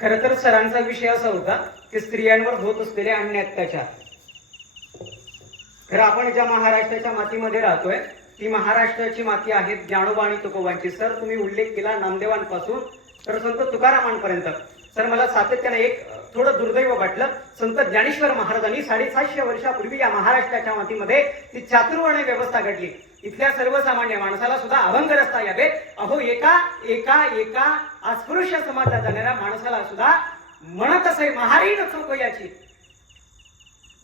खर तर सरांचा विषय असा होता की स्त्रियांवर होत असलेले अन्य अत्याचार. खरं आपण ज्या महाराष्ट्राच्या मातीमध्ये राहतोय ती महाराष्ट्राची माती आहे ज्ञानोबा आणि तुकोबांची. सर तुम्ही उल्लेख केला नामदेवांपासून तर संत तुकारामांपर्यंत. सर मला सातत्याने एक थोडं दुर्दैव वाटलं. संत ज्ञानेश्वर महाराजांनी साडेसातशे वर्षापूर्वी या महाराष्ट्राच्या मातीमध्ये ती चातुर्वर्ण व्यवस्था घडली. इथल्या सर्वसामान्य माणसाला सुद्धा अभंग रस्ता यावे. अहो एका एका एका अस्पृश्य समाजात जाणाऱ्या माणसाला सुद्धा म्हणत असे महारीण चोक याची.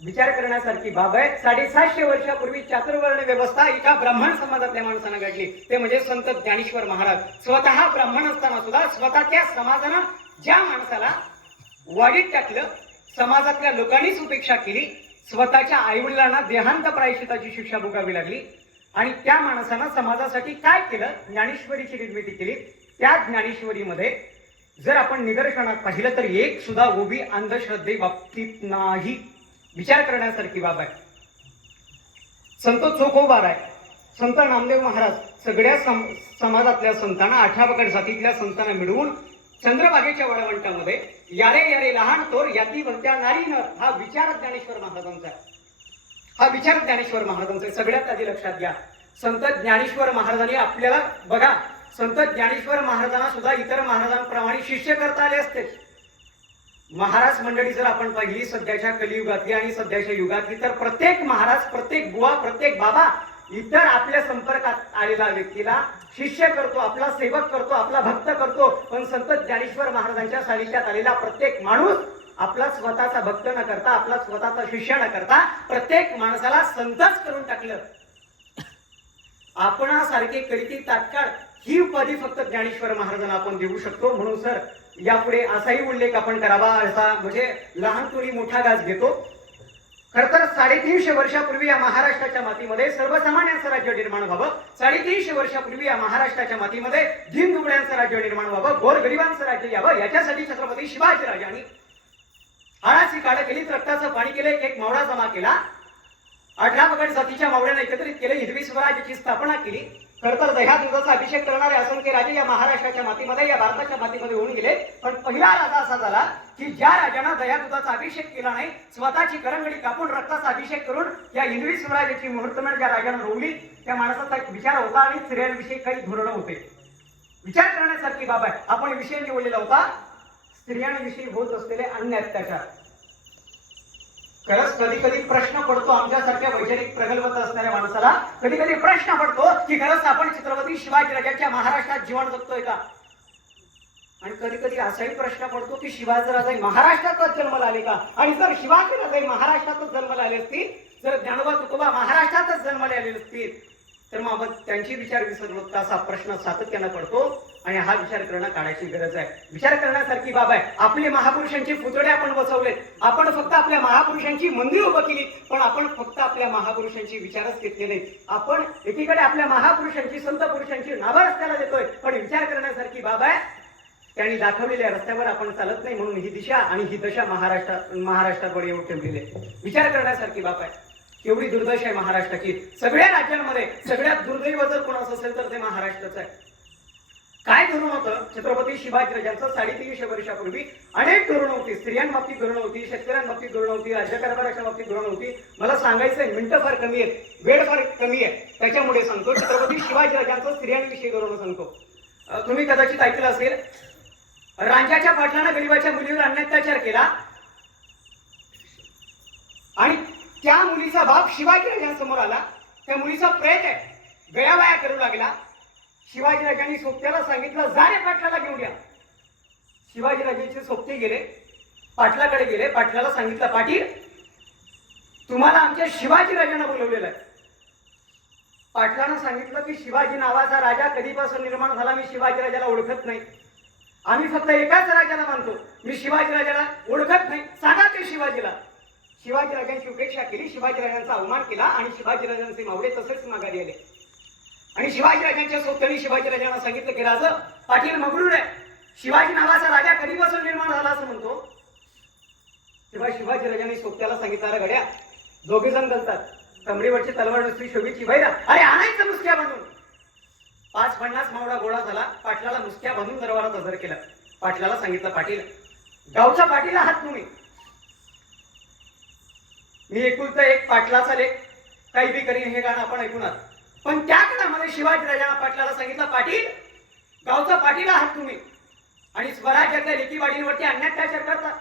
विचार करण्यासारखी बाब आहे. साडेसातशे वर्षापूर्वी चातुर्वर्ण व्यवस्था एका ब्राह्मण समाजातल्या माणसानं घडली. ते म्हणजे संत ज्ञानेश्वर महाराज. स्वतः ब्राह्मण असताना सुद्धा स्वतः त्या समाजानं ज्या माणसाला वाढीत टाकलं समाजातल्या लोकांनीच उपेक्षा केली स्वतःच्या आईवडिलांना देहांत प्रायश्चिताची शिक्षा भोगावी लागली आणि त्या माणसानं समाजासाठी काय केलं? ज्ञानेश्वरीची निर्मिती केली. त्या ज्ञानेश्वरीमध्ये जर आपण निदर्शनात पाहिलं तर एक सुद्धा उभी अंधश्रद्धे बाबतीत नाही. विचार करण्यासारखी बाब आहे. संत चोखोबार आहे. संत नामदेव महाराज सगळ्या सम- समाजातल्या संतांना अठरा जातीतल्या संतांना मिळवून चंद्रबागेच्या वडवंटामध्ये यारे यारे लहान तोर याती बनत्या नारी नर हा विचार ज्ञानेश्वर महाराजांचा आहे. हा विचार ज्ञानेश्वर महाराजांचा सगळ्यात आधी लक्षात घ्या. संत ज्ञानेश्वर महाराजांनी आपल्याला बघा संत ज्ञानेश्वर महाराजांना सुद्धा इतर महाराजांप्रमाणे शिष्य करता आले असते. महाराज मंडळी जर आपण पाहिली सध्याच्या कलियुगातली आणि सध्याच्या युगातली तर प्रत्येक महाराज प्रत्येक बुवा प्रत्येक बाबा इतर आपल्या संपर्कात आलेला व्यक्तीला शिष्य करतो आपला सेवक करतो आपला भक्त करतो. पण संत ज्ञानेश्वर महाराजांच्या सानिध्यात आलेला प्रत्येक माणूस आपला स्वतःचा भक्त न करता आपला स्वतःचा शिष्य न करता प्रत्येक माणसाला संतच करून टाकलं. आपणासारखे करीती तात्काळ ही उपाधी फक्त ज्ञानेश्वर महाराजांना आपण देऊ शकतो. म्हणून सर यापुढे असाही उल्लेख आपण करावा असा म्हणजे लहान तुरी मोठा गाज घेतो. खर तर साडेतीनशे वर्षापूर्वी या महाराष्ट्राच्या मातीमध्ये सर्वसामान्यांचं राज्य निर्माण व्हावं. साडेतीनशे वर्षापूर्वी या महाराष्ट्राच्या मातीमध्ये धीन दुबळ्यांचं राज्य निर्माण व्हावं. गोरगरिबांचं राज्य यावं. याच्यासाठी छत्रपती शिवाजीराजांनी हाडाची काढ केली रक्ताचं पाणी केलं एक मावळा जमा केला. अठरा पकड जातीच्या मावळ्याने एकत्रित केले हिरवी स्वराज्याची स्थापना केली. खर तर दह्या दुधाचा अभिषेक करणारे असंख्य राजे या महाराष्ट्राच्या मातीमध्ये या भारताच्या मातीमध्ये होऊन गेले. पण पहिला राजा असा झाला की ज्या राजानं दह्या दुधाचा अभिषेक केला नाही स्वतःची करंगडी कापून रक्ताचा अभिषेक करून या हिंदवी स्वराज्याची मुहूर्तमेढ ज्या राजानं रोवली त्या माणसाचा एक विचार होता आणि स्त्रियांविषयी काही धोरणं होते. विचार करण्यासारखी बाब आहे. आपण विषय निवडलेला होता. स्त्रियांविषयी होत असलेले अन्य अत्याचार. खरंच कधी कधी प्रश्न पडतो आमच्यासारख्या वैचारिक प्रगल्भता असणाऱ्या माणसाला. कधी कधी प्रश्न पडतो की खरंच आपण छत्रपती शिवाजी राजाच्या महाराष्ट्रात जीवन जगतोय का? आणि कधी कधी असाही प्रश्न पडतो की शिवाजी राजा महाराष्ट्रातच जन्माला आले का? आणि जर शिवाजी राजा महाराष्ट्रातच जन्माला आले असतील जर ज्ञानोबा तुकोबा महाराष्ट्रातच जन्माला आले असतील तर मग आपण त्यांची विचार विसरलो असा प्रश्न सातत्यानं पडतो. आणि हा विचार करणं काढायची गरज आहे. विचार करण्यासारखी बाब आहे. आपले महापुरुषांची पुतळे आपण बसवले आपण फक्त आपल्या महापुरुषांची मंदिर उभं केली पण आपण फक्त आपल्या महापुरुषांची विचारच घेतले नाही आपण एकीकडे आपल्या महापुरुषांची संत पुरुषांची नावं रस्त्याला देतोय पण विचार करण्यासारखी बाब आहे. त्यांनी दाखवलेल्या रस्त्यावर आपण चालत नाही म्हणून ही दिशा आणि ही दशा महाराष्ट्रात महाराष्ट्राकडे येऊन ठेवलेली आहे. विचार करण्यासारखी बाब आहे. एवढी दुर्दशा आहे महाराष्ट्राची. सगळ्या राज्यांमध्ये सगळ्यात दुर्दैव जर कोणाचं असेल तर ते महाराष्ट्राचं आहे. काय धोरण होतं? छत्रपती शिवाजीराजांचं साडेतीनशे वर्षापूर्वी अनेक धोरणं होती. स्त्रियांबाबतीत धोरणं होती शेतकऱ्यांबाबतीत धोरणं होती राज्यकारभाराच्या बाबतीत धोरणं होती. मला सांगायचंय मिनिटं फार कमी आहेत. वेळ फार कमी आहे. त्याच्यामुळे सांगतो छत्रपती शिवाजीराजांचं स्त्रियांविषयी धोरण सांगतो. तुम्ही कदाचित ऐकलं असेल. रांजाच्या पाटलानं गरीबाच्या मुलीवर अन्यात्याचार केला. आणि त्या मुलीचा बाप शिवाजीराजांसमोर आला. त्या मुलीचा प्रेत आहे. गयावया करू लागला. शिवाजीराजांनी सोबत्याला सांगितलं जा रे पाटलाला घेऊन या. शिवाजीराजांचे सोबते गेले पाटलाकडे गेले पाटलाला सांगितलं पाटील तुम्हाला आमच्या शिवाजीराजांना बोलवलेलं आहे. पाटलानं सांगितलं की शिवाजी नावाचा राजा कधीपासून निर्माण झाला मी शिवाजीराजाला ओळखत नाही. आम्ही फक्त एकाच राजाला मानतो. मी शिवाजीराजाला ओळखत नाही. सांगा ते शिवाजीला. शिवाजी राजांची उपेक्षा केली शिवाजीराजांचा अवमान केला आणि शिवाजीराजांचे मावळे तसेच माघारी आले. आणि शिवाजी राजांच्या सोबत्यांनी शिवाजी राजांना सांगितलं की राजा पाटील मगरूळ आहे. शिवाजी नावाचा राजा कधीपासून निर्माण झाला असं म्हणतो? तेव्हा शिवाजी राजांनी सोबत्याला सांगितलं घड्या गड्या दोघे जण घालतात कमरेवरची तलवार नुसती शोभीची भैरा अरे आणायचं मुसक्या बांधून. पाच पन्नास मावळा गोळा झाला. पाटलाला मुसक्या बांधून दरबारात हजर केला. पाटलाला सांगितलं पाटील गावच्या पाटील आहात तुम्ही. मी एकुलता एक पाटलाचा लेख. काही बी करीन हे गाणं आपण ऐकून आहात. पण त्या काळामध्ये शिवाजी राजांना पाटलाला सांगितलं पाटील गावचा पाटील आहात तुम्ही. आणि स्वराज्यातल्या लेकीवाडींवरती अन्याय अत्याचार करतात?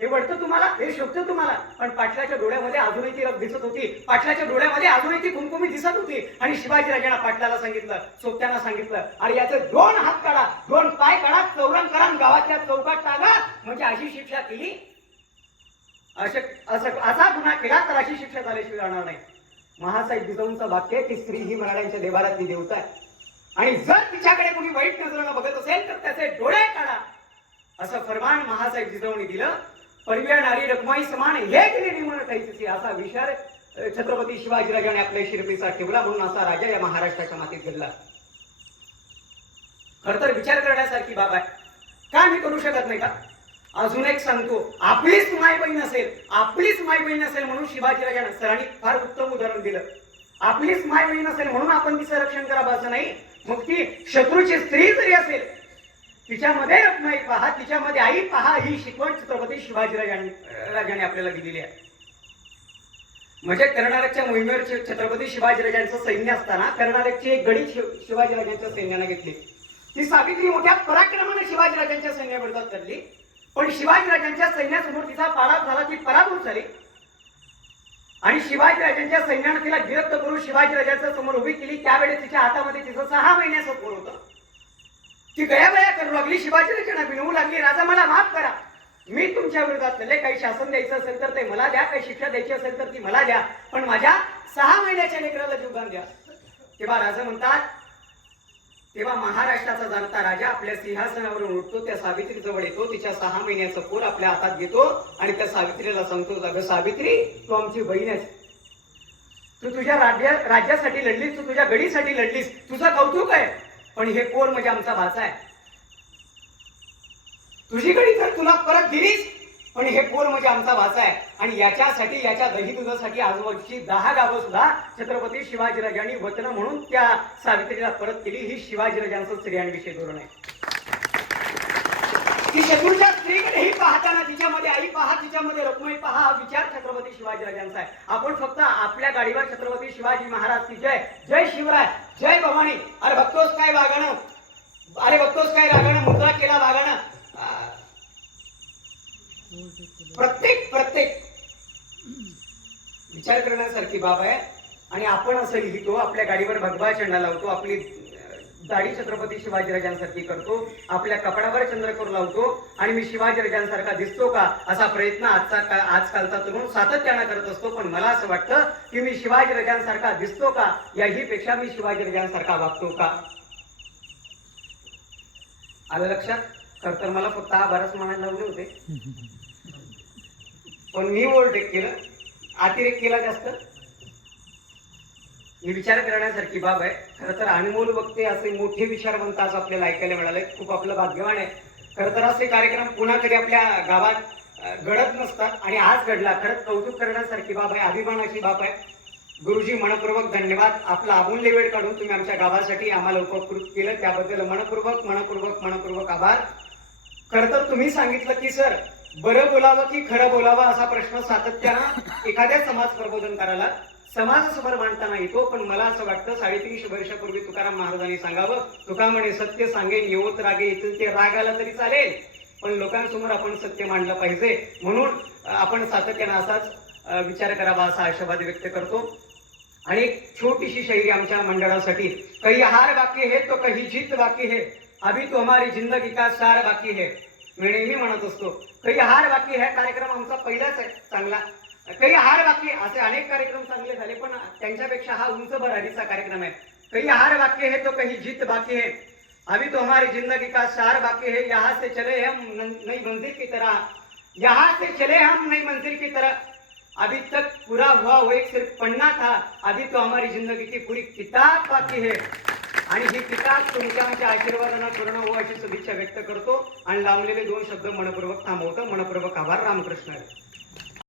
हे वडतं तुम्हाला हे शोधतं तुम्हाला. पण पाटलाच्या डोळ्यामध्ये अजूनही ती रग दिसत होती. पाटलाच्या डोळ्यामध्ये अजूनही ती कुमकुमी दिसत होती. आणि शिवाजी राजांना पाटलाला सांगितलं सोबत्यांना सांगितलं आणि याचे दोन हात काढा. दोन पाय काढा चौरंग करा गावातल्या चौकात टाका. म्हणजे अशी शिक्षा केली. अशा असं असा गुन्हा केला तर अशी शिक्षा झाल्याशिवाय जाणार नाही. महासाहेब जिजाऊंचं वाक्य आहे की स्त्री ही मराठ्यांच्या देवारातली देवता आहे. आणि जर तिच्याकडे कोणी वाईट नजरेनं बघत असेल तर त्याचे डोळे काढा. असं फरमान महासाहेब जिजाऊने दिलं. परव्या नारी रखमाई समान हे तिने निमण काही असा विचार छत्रपती शिवाजीराजाने आपल्या शिरपीचा ठेवला म्हणून असा राजा या महाराष्ट्राच्या मातीत घडला. खर तर विचार करण्यासारखी बाब आहे. का मी करू शकत नाही का? अजून एक सांगतो आपलीच माय बहीण असेल आपलीच माय बहीण असेल म्हणून शिवाजीराजानं सरांनी फार उत्तम उदाहरण दिलं. आपलीच माय बहीण असेल म्हणून आपण तिचं रक्षण करावं असं नाही. मग ती शत्रूची स्त्री जरी असेल तिच्यामध्ये रत्नाई पहा तिच्यामध्ये आई पहा ही शिकवण छत्रपती शिवाजीराजांनी राजाने आपल्याला दिलेली आहे. म्हणजे कर्नाटकच्या मोहिमेवर छत्रपती शिवाजीराजांचं सैन्य असताना कर्नाटकची एक गडी शिव- शिवाजीराजांच्या सैन्याने घेतली. ती सावित्री मोठ्या पराक्रमाने शिवाजीराजांच्या सैन्याविरोधात करली पण शिवाजीराजांच्या सैन्यासमोर तिचा पाडाव झाला ती पराभूत झाली. आणि शिवाजीराजांच्या सैन्यानं तिला गिरफ्त करून शिवाजीराजांच्या समोर उभी केली. त्यावेळेस तिच्या हातामध्ये तिचं सहा महिन्याचं पोर होतं. ती गयाबया करू लागली. शिवाजीराजांना विनवू लागली राजा मला माफ करा. मी तुमच्या विरोधात लढले काही शासन द्यायचं असेल तर ते मला द्या काही शिक्षा द्यायची असेल तर ती मला द्या. पण माझ्या सहा महिन्याच्या लेकराला जीवदान द्या. तेव्हा राजा म्हणतात तेव्हा महाराष्ट्राचा जाणता राजा आपल्या सिंहासनावरून उठतो त्या सावित्री जवळ येतो तिच्या सहा महिन्याचं पोर आपल्या हातात घेतो आणि त्या सावित्रीला सांगतो अगं सावित्री तू आमची बहीण आहे तू तुझ्या राज्या राज्यासाठी लढलीस तू तुझ्या गडीसाठी लढलीस तुझं कौतुक आहे पण हे पोर म्हणजे आमचा भाचा आहे. तुझी गडी तर तुला परत दिलीस पण हे कोण म्हणजे आमचा वाचा आहे. आणि याच्यासाठी याच्या दही दुधासाठी आजूबाजूची दहा गावं सुद्धा छत्रपती शिवाजीराजांनी वचन म्हणून त्या सावित्रीला परत केली. ही शिवाजीराजांचं स्त्रियांविषयी धोरण आहे. ती शत्रूच्या स्त्रीकडेही पाहताना तिच्यामध्ये आई पहा तिच्यामध्ये रखमाई पहा हा विचार छत्रपती शिवाजीराजांचा आहे. आपण फक्त आपल्या गाडीवर छत्रपती शिवाजी महाराज की जय. जय शिवराय जय भवानी. अरे बघतोस काय वागणं? अरे बघतोस काय रागानं मुद्रा केला वागणं आ, प्रत्येक प्रत्येक विचार करण्यासारखी बाब आहे. आणि आपण असं लिहितो आपल्या गाडीवर भगवा झेंडा लावतो आपली दाढी छत्रपती शिवाजीराजांसारखी करतो आपल्या कपड्यावर चंद्रकोर लावतो आणि मी शिवाजीराजांसारखा दिसतो का असा प्रयत्न आजचा आजकालचा तरुण सातत्यानं करत असतो. पण मला असं वाटतं की मी शिवाजीराजांसारखा दिसतो का याही पेक्षा मी शिवाजीराजांसारखा वागतो का? आलं लक्षात? तर तर मला फक्त हा बराच म्हणायला लावले होते. पण मी ओव्हरटेक केलं. अतिरेक केला जास्त. मी विचार करण्यासारखी बाब आहे. खरं तर अनमोल वक्ते असे मोठे विचारवंत आज आपल्याला ऐकायला मिळाले खूप आपलं भाग्यवान आहे. खरं तर असे कार्यक्रम पुन्हा कधी आपल्या गावात घडत नसतात आणि आज घडला. खरंच कौतुक करण्यासारखी बाब आहे. अभिमानाची बाब आहे. गुरुजी मनपूर्वक धन्यवाद. आपला अमूल्य वेळ काढून तुम्ही आमच्या गावासाठी आम्हाला उपकृत केलं. त्याबद्दल मनपूर्वक मनपूर्वक मनपूर्वक आभार. खर तर तुम्ही सांगितलं की सर बरं बोलावं की खरं बोलावं असा प्रश्न सातत्यानं एखाद्या समाज प्रबोधन करायला समाजासमोर मांडताना येतो. पण मला असं वाटतं साडेतीनशे वर्षापूर्वी तुकाराम महाराजांनी सांगावं तुका म्हणे सत्य सांगेन येवत रागे येतील ते राग आला तरी चालेल. पण लोकांसमोर आपण सत्य मांडलं पाहिजे. म्हणून आपण सातत्यानं असाच विचार करावा असा आशावाद व्यक्त करतो. आणि एक छोटीशी शैली आमच्या मंडळासाठी काही हार बाकी है तो काही जीत बाकी है. अभी तो हमारी जिंदगी का सार बाकी है. मी नेहमी म्हणत असतो. काही हार बाकी हा कार्यक्रम आमचा पहिलाच आहे चांगला. काही हार बाकी असे अनेक कार्यक्रम चांगले झाले पण त्यांच्यापेक्षा हा उंच भरारीचा कार्यक्रम आहे. काही हार बाकी हे तो काही जीत बाकी है अभी तो हमारी जिंदगी का सार बाकी है यहाँ से चले हम नई मंजिल की तरह. यहाँ से चले हम नई मंजिल की तरह. अभी तक पूरा हुआ वो एक सिर्फ पढ़ना था अभी तो हमारी जिंदगी की पूरी किताब बाकी है. आणि ही किताब तुमच्या आमच्या आशीर्वादानं पूर्ण हो अशी शुभेच्छा व्यक्त करतो. आणि लावलेले दोन शब्द मनपूर्वक थांबवतो. मनपूर्वक आभार रामकृष्ण. आहे